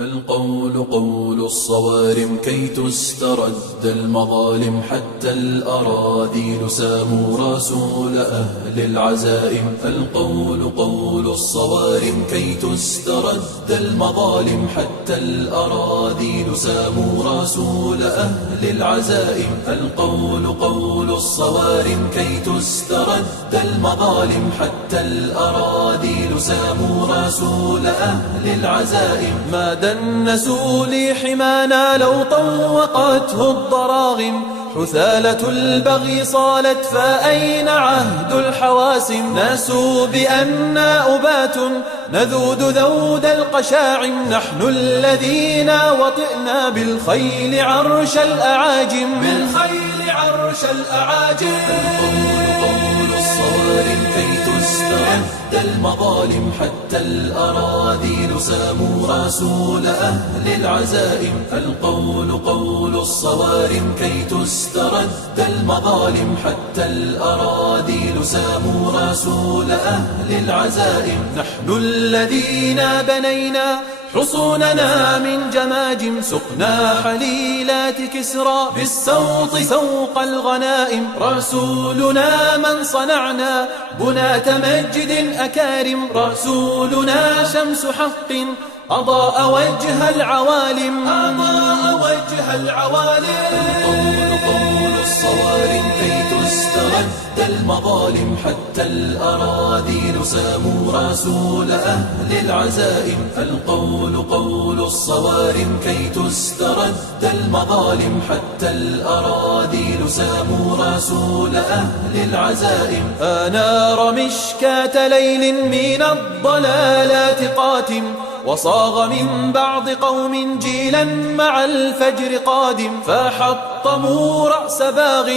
القول قول الصوارم كي تسترد المظالم، حتى الأراذيل ساموا رسول أهل العزائم. القول قول الصوارم كي تسترد المظالم، حتى الأراذيل ساموا رسول أهل العزائم. القول قول الصوارم كي تسترد المظالم، حتى الأراذيل ساموا رسول أهل العزائم. ما دنسوا لي حمانا لو طوقته الضراغم، حثالة البغي صالت فأين عهد الحواسم. ناسوا بأننا أبات نذود ذود القشاعم، نحن الذين وطئنا بالخيل عرش الأعاجم. بالخيل عرش الأعاجم. قول الصوارم كي تسترد المظالم، حتى الأراذيل ساموا رسول أهل العزائم. القول قول الصوارم كي تسترد المظالم، حتى الأراذيل ساموا رسول أهل العزائم. نحن الذين بنينا حصوننا من جماجم، سقنا حليلات كسرى بالسوط سوق الغنائم. رسولنا من صنعنا بنات مجد أكارم، رسولنا شمس حق أضاء وجه العوالم. أضاء وجه العوالم. قول الصوارم كي تسترد المظالم، حتى الأراذيل ساموا رسول أهل العزائم. القول قول الصوارم كي تسترد المظالم، حتى الأراذيل ساموا رسول أهل العزائم. أنار مشكاة ليل من الضلالات قاتم، وصاغ من بعض قوم جيلا مع الفجر قادم. فحطموا رأس باغ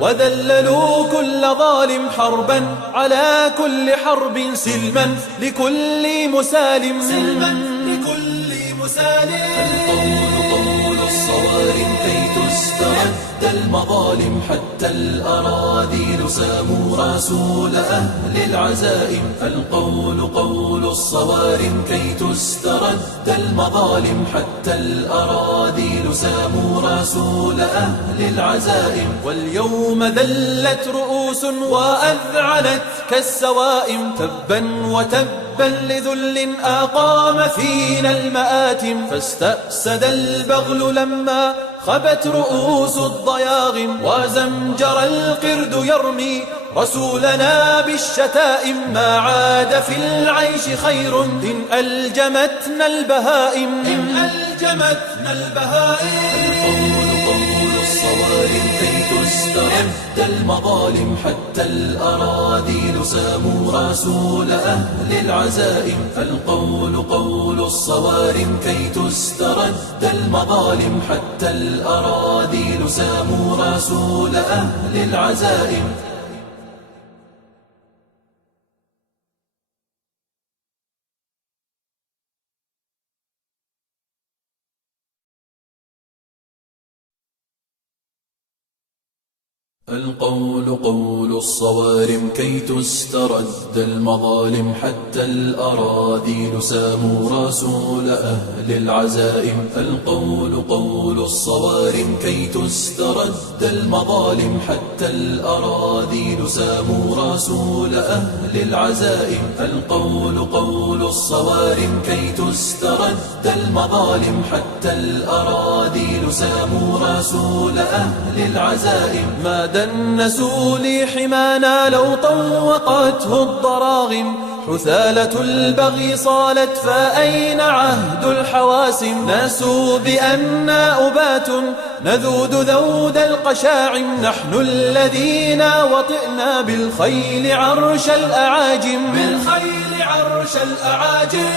وذللوا كل ظالم، حربا على كل حرب سلما لكل مسالم. سلما لكل مسالم. قول الصوارم كي تسترد المظالم، حتى الأراذيل ساموا رسول أهل العزائم. القول قول الصوارم كي تسترد المظالم، حتى الأراذيل ساموا رسول أهل العزائم. واليوم ذلت رؤوس وأذعنت كالسوائم، تبا وتبا لذل أقام فينا المآتم. فاستأسد البغل لما خبت رؤوس الضياغم، وزمجر القرد يرمي رسولنا بالشتائم. ما عاد في العيش خير إن ألجمتنا البهائم. إن ألجمتنا البهائم. قول الصوارم كي تسترد المظالم، حتى الأراذيل ساموا رسول أهل العزائم. القول قول الصوارم كي تسترد المظالم، حتى الأراذيل ساموا رسول أهل العزائم. القول قول الصوارم كي تسترد المظالم، حتى الأراذيل ساموا رسول أهل العزائم. القول قول الصوارم كي تسترد المظالم، حتى الأراذيل ساموا رسول أهل العزائم. القول قول الصوارم كي تسترد المظالم، حتى الأراذيل ساموا رسول أهل العزائم. ما دنسوا لي حمانا لو طوقته الضراغم، حثالة البغي صالت فأين عهد الحواسم. ناسوا بأننا أبات نذود ذود القشاعم، نحن الذين وطئنا بالخيل عرش الأعاجم. بالخيل عرش الأعاجم.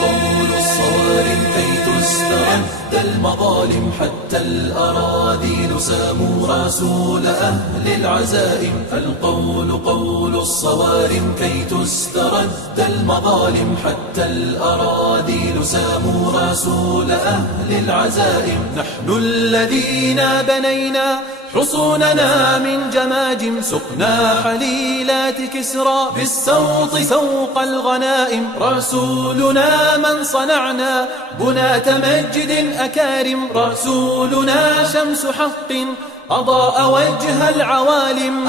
قول الصوارم كي تسترد المظالم، حتى الأراذيل ساموا رسول أهل العزائم. القول قول الصوارم كي تسترد المظالم، حتى الأراذيل ساموا رسول أهل العزائم. نحن الذين بنينا حصوننا من جماجم سقنا حليلات كسرى بالسوط سوق الغنائم رسولنا من صنعنا بناة مجد أكارم رسولنا شمس حق أضاء وجه العوالم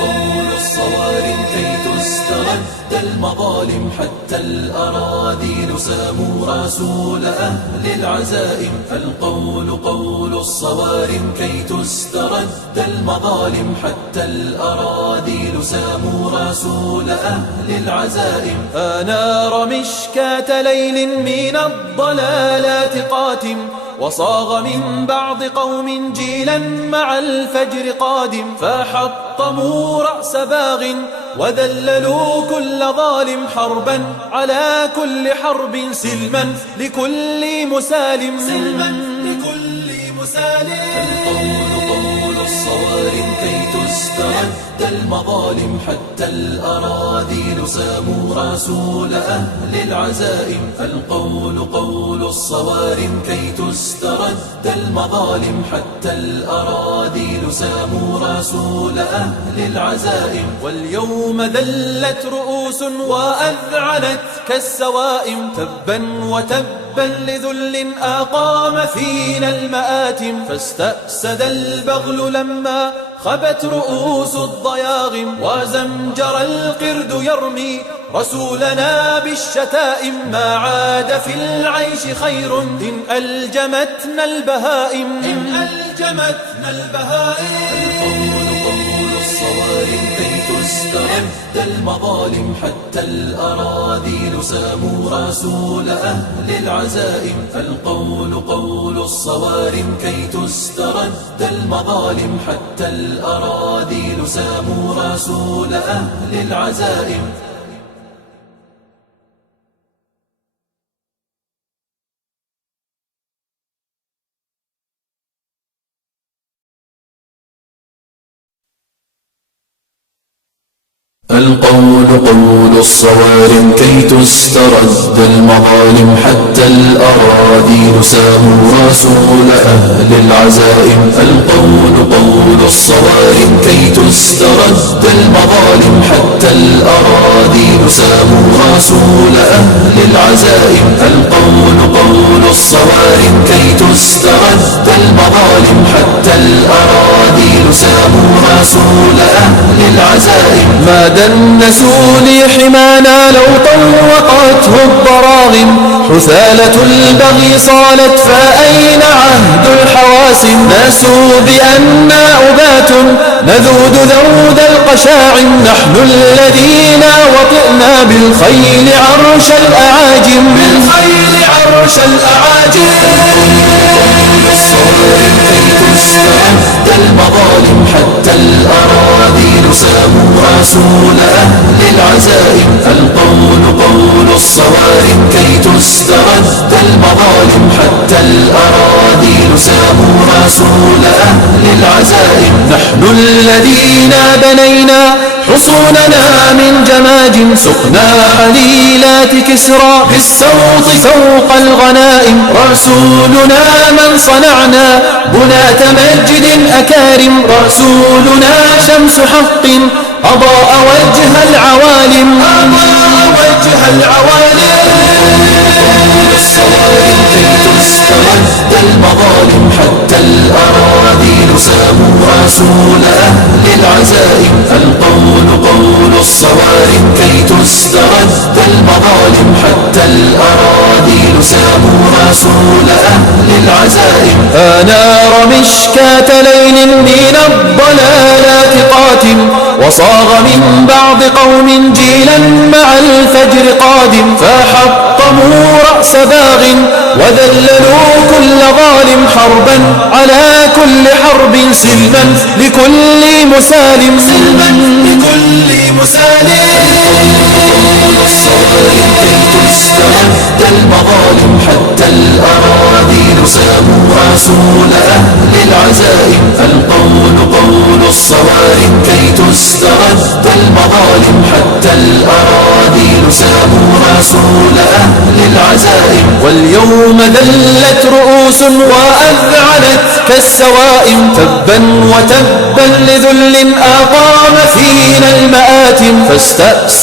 طول الصوارم كي تسترد المظالم حتى الأراذيل ساموا رسول أهل العزائم القول قول الصوارم كي تسترد المظالم حتى الأراذيل ساموا رسول أهل العزائم أنار مشكاة ليل من الضلالات قاتم وصاغ من بعض قوم جيلا مع الفجر قادم فحطموا رأس باغ وذللوا كل ظالم حربا على كل حرب سلما لكل مسالم قول الصوارم كي تسترد المظالم حتى الأراذيل ساموا رسول أهل العزائم القول قول الصوارم كي تسترد المظالم حتى الأراذيل ساموا رسول أهل العزائم واليوم ذلت رؤوس وأذعنت كالسوائم تبا وتبا لذل أقام فينا المآتم فاستأسد البغل لما خبت رؤوس الضياغم وزمجر القرد يرمي رسولنا بالشتائم ما عاد في العيش خير إن ألجمتنا البهائم قول الصوارم كي تسترد المظالم حتى الأراذيل ساموا رسول أهل العزائم القول قول الصوارم كي تسترد المظالم حتى الأراذيل ساموا رسول أهل العزائم القول قول الصوارم كي تسترد المظالم حتى الأراذيل ساموا رسول أهل العزائم القول قول الصوارم كي تسترد المظالم حتى الأراذيل ساموا رسول أهل العزائم القول قول الصوارم كي تسترد المظالم حتى الأراذيل ساموا رسول أهل العزائم ما دنسوا لي حمانا لو طوقته الضراغم حثالة البغي صالت فأين عهد الحواسم ناسوا بأننا أبات نذود ذود القشاعم نحن الذين وطئنا بالخيل عرش الأعاجم الصوارم كي تسترد المظالم حتى الأراذيل ساموا رسول أهل العزائم القول قول الصوارم كي تسترد المظالم حتى الأراذيل ساموا رسول أهل العزائم نحن الذين بنينا حصوننا من جماجم سقنا حليلات كسرى بالسوط سوق الغنائم رسولنا من صنعنا بناة مجد أكارم رسولنا شمس حق أضاء وجه العوالم الصوارم كي تسترد المظالم حتى الأراذيل ساموا رسول أهل العزائم القول قول الصوارم كي تسترد المظالم حتى الأراذيل ساموا رسول أهل العزائم أنار مشكاة ليل من الضلالات قاتم وصاغ من بعض قوم جيلا مع الفجر قادم فحطموا رأس باغ وذللوا كل ظالم حربا على كل حرب سلما لكل مسالم الصوارم كي تسترد المظالم حتى الأراذيل ساموا رسول أهل العزائم القول قول الصوارم كي تسترد المظالم حتى الأراذيل ساموا رسول أهل العزائم. واليوم ذلت رؤوس وأذعنت كالسوائم، تبا وتبا لذل أقام فينا المآتم. فاستأسر